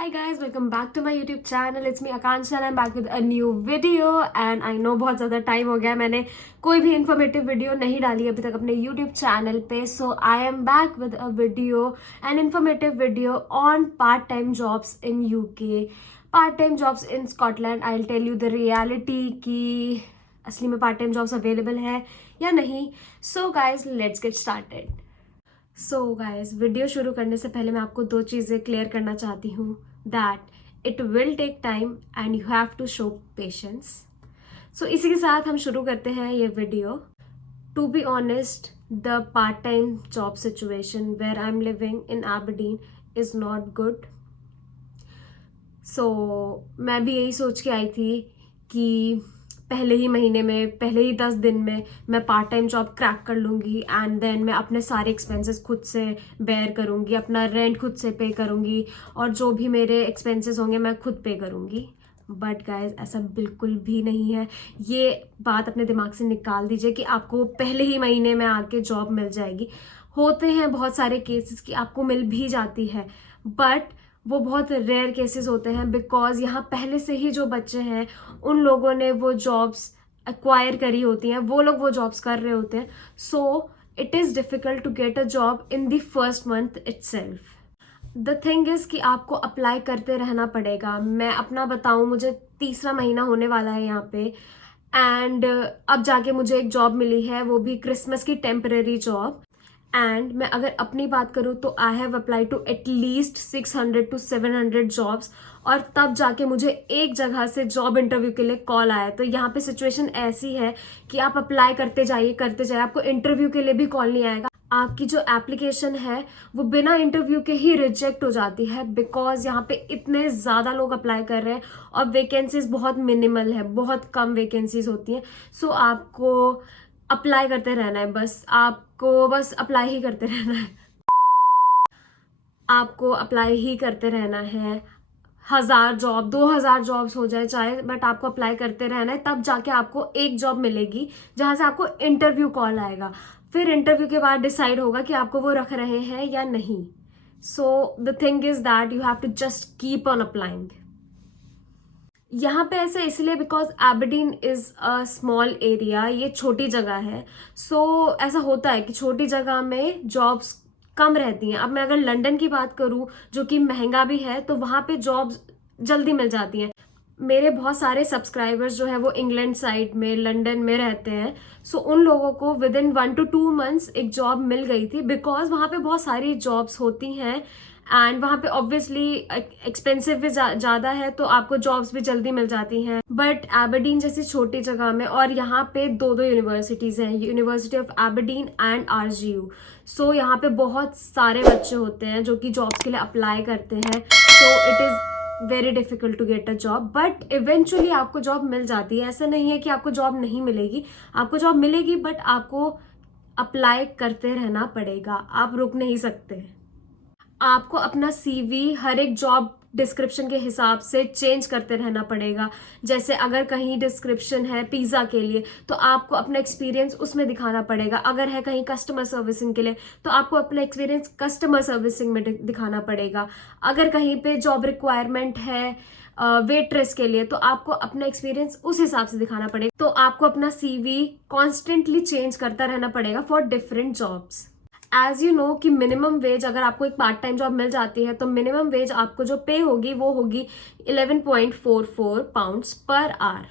Hi guys, welcome back to my YouTube channel. It's me Akanksha and I'm back with a new video and I know बहुत ज़्यादा time हो गया, मैंने कोई भी informative video नहीं डाली अभी तक अपने YouTube चैनल पे. So I am back with a video, an informative video on part-time jobs in UK, part-time jobs in Scotland. I'll tell you the reality कि असली में part-time jobs available है या नहीं. So guys, let's get started. So guys, video शुरू करने से पहले मैं आपको दो चीज़ें क्लियर करना चाहती हूँ. That it will take time and you have to show patience. So इसी के साथ हम शुरू करते हैं ये video. To be honest, the part time job situation where I am living in Aberdeen is not good. So मैं भी यही सोच के आई थी कि पहले ही महीने में, पहले ही 10 दिन में मैं पार्ट टाइम जॉब क्रैक कर लूँगी एंड देन मैं अपने सारे एक्सपेंसेस खुद से बेयर करूँगी, अपना रेंट खुद से पे करूँगी और जो भी मेरे एक्सपेंसेस होंगे मैं खुद पे करूँगी. बट गाइज, ऐसा बिल्कुल भी नहीं है. ये बात अपने दिमाग से निकाल दीजिए कि आपको पहले ही महीने में आके जॉब मिल जाएगी. होते हैं बहुत सारे केसेस कि आपको मिल भी जाती है, बट वो बहुत रेयर केसेस होते हैं बिकॉज यहाँ पहले से ही जो बच्चे हैं उन लोगों ने वो जॉब्स एक्वायर करी होती हैं, वो लोग वो जॉब्स कर रहे होते हैं. So it is difficult to get a job in the first month itself. The thing is कि आपको अप्लाई करते रहना पड़ेगा. मैं अपना बताऊँ, मुझे तीसरा महीना होने वाला है यहाँ पे एंड अब जाके मुझे एक जॉब मिली है, वो भी क्रिसमस की टेम्परेरी जॉब. एंड मैं अगर अपनी बात करूँ तो I have apply to at least 600 to 700 jobs और तब जाके मुझे एक जगह से जॉब इंटरव्यू के लिए कॉल आया. तो यहाँ पे सिचुएशन ऐसी है कि आप अप्लाई करते जाइए, आपको इंटरव्यू के लिए भी कॉल नहीं आएगा. आपकी जो एप्लीकेशन है वो बिना इंटरव्यू के ही रिजेक्ट हो जाती है बिकॉज यहाँ पे इतने ज़्यादा लोग अप्लाई कर रहे हैं और वैकेंसीज बहुत मिनिमल है, बहुत कम वैकेंसीज होती हैं. सो आपको अप्लाई करते रहना है, आपको बस अप्लाई ही करते रहना है. आपको अप्लाई ही करते रहना है. 1000 जॉब, 2000 जॉब्स हो जाए चाहे, बट आपको अप्लाई करते रहना है. तब जाके आपको एक जॉब मिलेगी जहां से आपको इंटरव्यू कॉल आएगा. फिर इंटरव्यू के बाद डिसाइड होगा कि आपको वो रख रहे हैं या नहीं. So the thing is that you have to just keep on applying. यहाँ पे ऐसे इसलिए because Aberdeen is a small area, ये छोटी जगह है. सो ऐसा होता है कि छोटी जगह में जॉब्स कम रहती हैं. अब मैं अगर लंदन की बात करूँ जो कि महंगा भी है, तो वहाँ पे जॉब्स जल्दी मिल जाती हैं. मेरे बहुत सारे सब्सक्राइबर्स जो है वो इंग्लैंड साइड में, लंदन में रहते हैं. सो उन लोगों को विद इन 1 to 2 months एक जॉब मिल गई थी बिकॉज वहाँ पे बहुत सारी जॉब्स होती हैं एंड वहाँ पे ऑब्वियसली एक्सपेंसिव भी ज़्यादा है, तो आपको जॉब्स भी जल्दी मिल जाती हैं. बट एबरडीन जैसी छोटी जगह में, और यहाँ पे दो यूनिवर्सिटीज़ हैं, university of Aberdeen and RGU. सो यहाँ पे बहुत सारे बच्चे होते हैं जो कि जॉब्स के लिए अप्लाई करते हैं. So it is very difficult to get a job, but eventually आपको जॉब मिल जाती है. ऐसा नहीं है कि आपको जॉब नहीं मिलेगी, आपको जॉब मिलेगी, बट आपको अप्लाई करते रहना पड़ेगा, आप रुक नहीं सकते. आपको अपना CV हर एक जॉब डिस्क्रिप्शन के हिसाब से चेंज करते रहना पड़ेगा. जैसे अगर कहीं डिस्क्रिप्शन है पिज़्ज़ा के लिए, तो आपको अपना एक्सपीरियंस उसमें दिखाना पड़ेगा. अगर है कहीं कस्टमर सर्विसिंग के लिए, तो आपको अपना एक्सपीरियंस कस्टमर सर्विसिंग में दिखाना पड़ेगा. अगर कहीं पे जॉब रिक्वायरमेंट है वेट्रेस के लिए, तो आपको अपना एक्सपीरियंस उस हिसाब से दिखाना पड़ेगा. तो आपको अपना CV कॉन्स्टेंटली चेंज करता रहना पड़ेगा for different jobs. As you know कि मिनिमम वेज, अगर आपको एक पार्ट टाइम जॉब मिल जाती है तो मिनिमम वेज आपको जो पे होगी वो होगी 11.44 pounds पर आवर.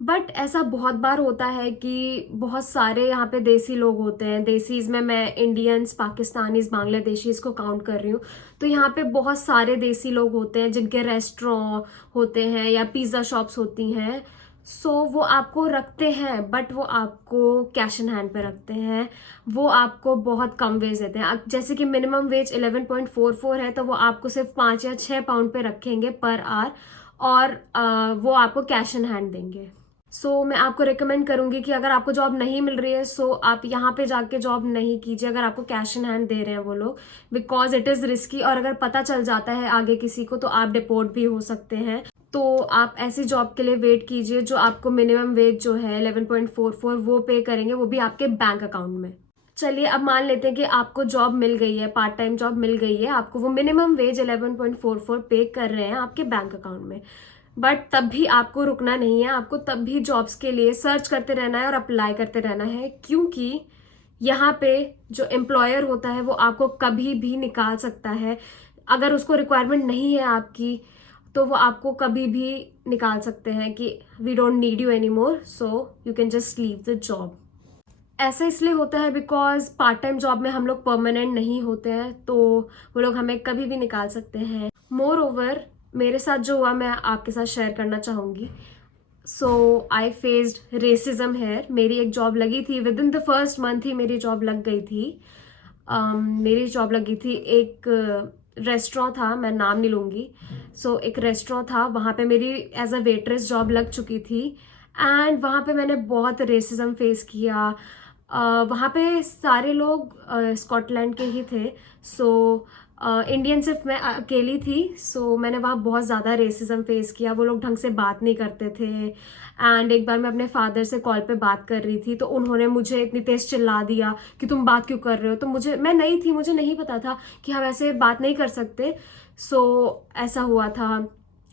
बट ऐसा बहुत बार होता है कि बहुत सारे यहाँ पे देसी लोग होते हैं. देसीज में मैं इंडियंस, पाकिस्तानीज, बांग्लादेशीज को काउंट कर रही हूँ. तो यहाँ पे बहुत सारे देसी लोग होते हैं जिनके रेस्टोरेंट होते हैं या पिज़्ज़ा शॉप्स होती हैं. सो वो आपको रखते हैं, बट वो आपको कैश इन हैंड पे रखते हैं. वो आपको बहुत कम वेज देते हैं. जैसे कि मिनिमम वेज 11.44 है, तो वो आपको सिर्फ 5 या 6 पाउंड पे रखेंगे पर आवर और वो आपको कैश इन हैंड देंगे. सो मैं आपको रिकमेंड करूंगी कि अगर आपको जॉब नहीं मिल रही है, सो आप यहाँ पे जाके जॉब नहीं कीजिए अगर आपको कैश इन हैंड दे रहे हैं वो लोग, बिकॉज इट इज़ रिस्की. और अगर पता चल जाता है आगे किसी को, तो आप डिपोर्ट भी हो सकते हैं. तो आप ऐसी जॉब के लिए वेट कीजिए जो आपको मिनिमम वेज जो है 11.44 वो पे करेंगे, वो भी आपके बैंक अकाउंट में. चलिए अब मान लेते हैं कि आपको जॉब मिल गई है, पार्ट टाइम जॉब मिल गई है, आपको वो मिनिमम वेज 11.44 पे कर रहे हैं आपके बैंक अकाउंट में, बट तब भी आपको रुकना नहीं है, आपको तब भी जॉब्स के लिए सर्च करते रहना है और अप्लाई करते रहना है, क्योंकि यहाँ पे जो एम्प्लॉयर होता है वो आपको कभी भी निकाल सकता है। अगर उसको रिक्वायरमेंट नहीं है आपकी तो वो आपको कभी भी निकाल सकते हैं कि we don't need you any more, so you can just leave the job. ऐसा इसलिए होता है बिकॉज पार्ट टाइम जॉब में हम लोग परमानेंट नहीं होते हैं, तो वो लोग हमें कभी भी निकाल सकते हैं। मोर ओवर मेरे साथ जो हुआ मैं आपके साथ शेयर करना चाहूँगी। सो आई फेस्ड रेसिज्म है। मेरी एक जॉब लगी थी, within the first month ही मेरी जॉब लग गई थी। मेरी जॉब लगी थी, एक रेस्टोरेंट था, मैं नाम नहीं लूँगी। सो एक रेस्टोरेंट था, वहाँ पे मेरी एज अ वेट्रेस जॉब लग चुकी थी एंड वहाँ पे मैंने बहुत रेसिज्म फेस किया। वहाँ पे सारे लोग स्कॉटलैंड के ही थे, सो इंडियन सिर्फ मैं अकेली थी। सो मैंने वहाँ बहुत ज़्यादा रेसिज्म फेस किया। वो लोग ढंग से बात नहीं करते थे एंड एक बार मैं अपने फादर से कॉल पे बात कर रही थी तो उन्होंने मुझे इतनी तेज़ चिल्ला दिया कि तुम बात क्यों कर रहे हो। तो मैं नई थी, मुझे नहीं पता था कि हम ऐसे बात नहीं कर सकते। सो ऐसा हुआ था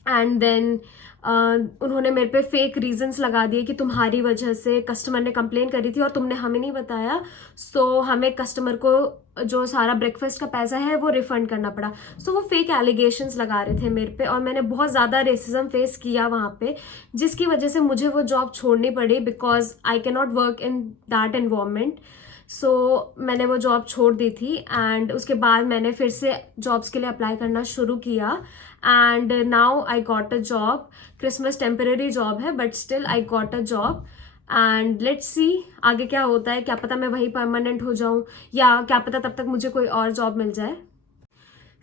एंड देन उन्होंने मेरे पे फेक रीजंस लगा दिए कि तुम्हारी वजह से कस्टमर ने कंप्लेन करी थी और तुमने हमें नहीं बताया, सो हमें कस्टमर को जो सारा ब्रेकफास्ट का पैसा है वो रिफंड करना पड़ा। सो वो फेक एलिगेशंस लगा रहे थे मेरे पे और मैंने बहुत ज़्यादा रेसिज्म फेस किया वहाँ पे, जिसकी वजह से मुझे वो जॉब छोड़नी पड़ी because I can not work in that environment. So मैंने वो जॉब छोड़ दी थी एंड उसके बाद मैंने फिर से जॉब्स के लिए अप्लाई करना शुरू किया and now I got a job. Christmas temporary job है but still I got a job and let's see आगे क्या होता है। क्या पता मैं वही परमानेंट हो जाऊं या क्या पता तब तक मुझे कोई और जॉब मिल जाए।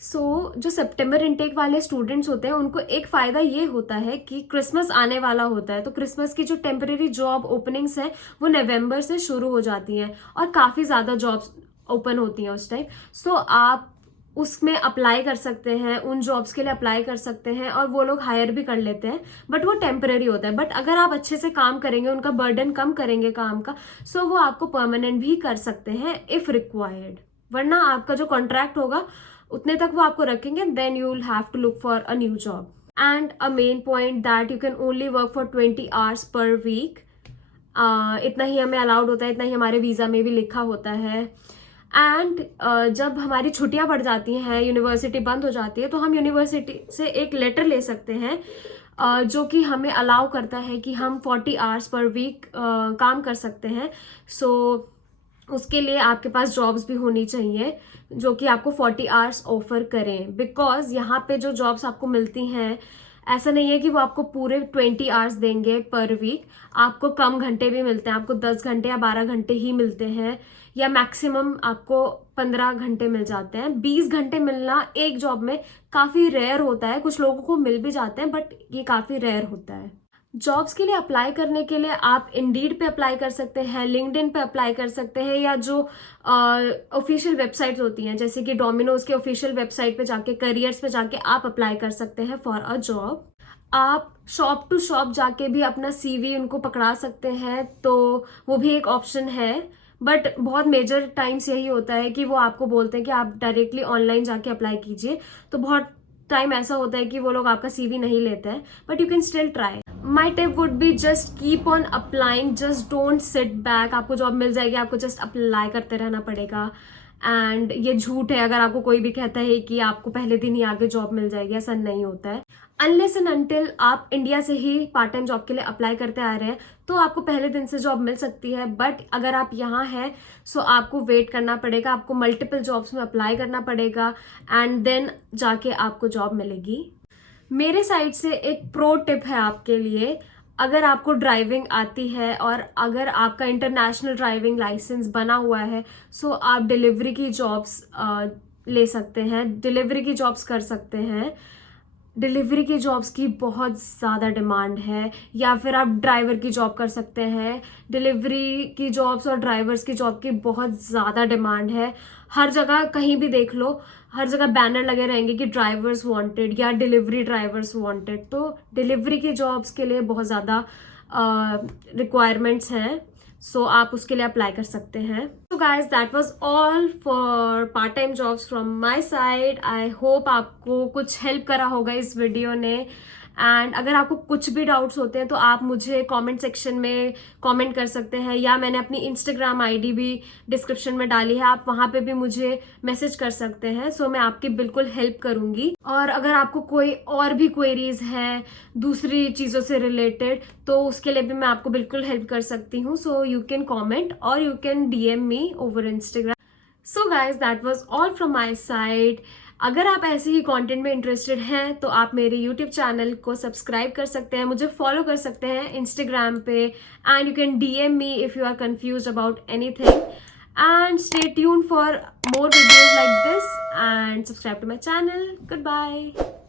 जो सितंबर इनटेक वाले स्टूडेंट्स होते हैं उनको एक फ़ायदा ये होता है कि क्रिसमस आने वाला होता है, तो क्रिसमस की जो टेम्परेरी जॉब ओपनिंग्स हैं वो नवंबर से शुरू हो जाती हैं और काफ़ी ज़्यादा जॉब्स ओपन होती हैं उस टाइम। आप उसमें अप्लाई कर सकते हैं, उन जॉब्स के लिए अप्लाई कर सकते हैं और वो लोग हायर भी कर लेते हैं, बट वो टेम्परेरी होता है। बट अगर आप अच्छे से काम करेंगे, उनका बर्डन कम करेंगे काम का, वो आपको परमानेंट भी कर सकते हैं इफ़ रिक्वायर्ड। वरना आपका जो कॉन्ट्रैक्ट होगा उतने तक वो आपको रखेंगे, then you will have to look for a new job. And a main point that you can only work for 20 hours per week. इतना ही हमें अलाउड होता है, इतना ही हमारे वीज़ा में भी लिखा होता है। एंड जब हमारी छुट्टियां पड़ जाती हैं, यूनिवर्सिटी बंद हो जाती है, तो हम यूनिवर्सिटी से एक लेटर ले सकते हैं जो कि हमें अलाउ करता है कि हम 40 आवर्स पर वीक काम कर सकते हैं। उसके लिए आपके पास जॉब्स भी होनी चाहिए जो कि आपको 40 आवर्स ऑफर करें, बिकॉज यहाँ पे जो जॉब्स आपको मिलती हैं ऐसा नहीं है कि वो आपको पूरे 20 आवर्स देंगे पर वीक। आपको कम घंटे भी मिलते हैं, आपको 10 घंटे या 12 घंटे ही मिलते हैं, या मैक्सिमम आपको 15 घंटे मिल जाते हैं। 20 घंटे मिलना एक जॉब में काफ़ी रेयर होता है, कुछ लोगों को मिल भी जाते हैं बट ये काफ़ी रेयर होता है। जॉब्स के लिए अप्लाई करने के लिए आप इंडीड पे अप्लाई कर सकते हैं, लिंक्डइन पे अप्लाई कर सकते हैं, या जो ऑफिशियल वेबसाइट्स होती हैं जैसे कि डोमिनोज के ऑफिशियल वेबसाइट पे जाके, करियर्स पे जाके आप अप्लाई कर सकते हैं फॉर अ जॉब। आप शॉप टू शॉप जाके भी अपना सीवी उनको पकड़ा सकते हैं, तो वो भी एक ऑप्शन है। बट बहुत मेजर टाइम्स यही होता है कि वो आपको बोलते हैं कि आप डायरेक्टली ऑनलाइन जाके अप्लाई कीजिए, तो बहुत टाइम ऐसा होता है कि वो लोग आपका सीवी नहीं लेते हैं, but you can still try. My tip would be just keep on applying, just don't sit back. आपको जॉब मिल जाएगी, आपको जस्ट अप्लाई करते रहना पड़ेगा। एंड ये झूठ है अगर आपको कोई भी कहता है कि आपको पहले दिन ही आगे जॉब मिल जाएगी, ऐसा नहीं होता है। अनलेस एंड अनटिल आप इंडिया से ही पार्ट टाइम जॉब के लिए अप्लाई करते आ रहे हैं तो आपको पहले दिन से जॉब मिल सकती है, बट अगर आप यहाँ हैं आपको वेट करना पड़ेगा, आपको मल्टीपल जॉब्स में अप्लाई करना पड़ेगा एंड देन जाके आपको जॉब मिलेगी। मेरे साइड से एक प्रो टिप है आपके लिए। अगर आपको ड्राइविंग आती है और अगर आपका इंटरनेशनल ड्राइविंग लाइसेंस बना हुआ है, आप डिलीवरी की जॉब्स ले सकते हैं, डिलीवरी की जॉब्स कर सकते हैं। डिलीवरी की जॉब्स की बहुत ज़्यादा डिमांड है, या फिर आप ड्राइवर की जॉब कर सकते हैं। डिलीवरी की जॉब्स और ड्राइवर्स की जॉब की बहुत ज़्यादा डिमांड है। हर जगह कहीं भी देख लो, हर जगह बैनर लगे रहेंगे कि ड्राइवर्स वांटेड या डिलीवरी ड्राइवर्स वांटेड। तो डिलीवरी की जॉब्स के लिए बहुत ज़्यादा रिक्वायरमेंट्स हैं, आप उसके लिए अप्लाई कर सकते हैं। So guys, that was all for part time jobs from my side. I hope आपको कुछ हेल्प करा होगा इस वीडियो ने. एंड अगर आपको कुछ भी डाउट्स होते हैं तो आप मुझे कमेंट सेक्शन में कमेंट कर सकते हैं, या मैंने अपनी इंस्टाग्राम आईडी भी डिस्क्रिप्शन में डाली है, आप वहाँ पे भी मुझे मैसेज कर सकते हैं. सो मैं आपकी बिल्कुल हेल्प करूँगी. और अगर आपको कोई और भी क्वेरीज हैं दूसरी चीज़ों से रिलेटेड, तो उसके लिए भी मैं आपको बिल्कुल हेल्प कर सकती हूँ. सो यू कैन कॉमेंट और you can DM me over Instagram. So guys, that was all from my side. अगर आप ऐसे ही कंटेंट में इंटरेस्टेड हैं तो आप मेरे यूट्यूब चैनल को सब्सक्राइब कर सकते हैं, मुझे फॉलो कर सकते हैं इंस्टाग्राम पे, and you can DM me if you are confuse about anything. And stay tune for more videos like this and subscribe to my channel. Goodbye.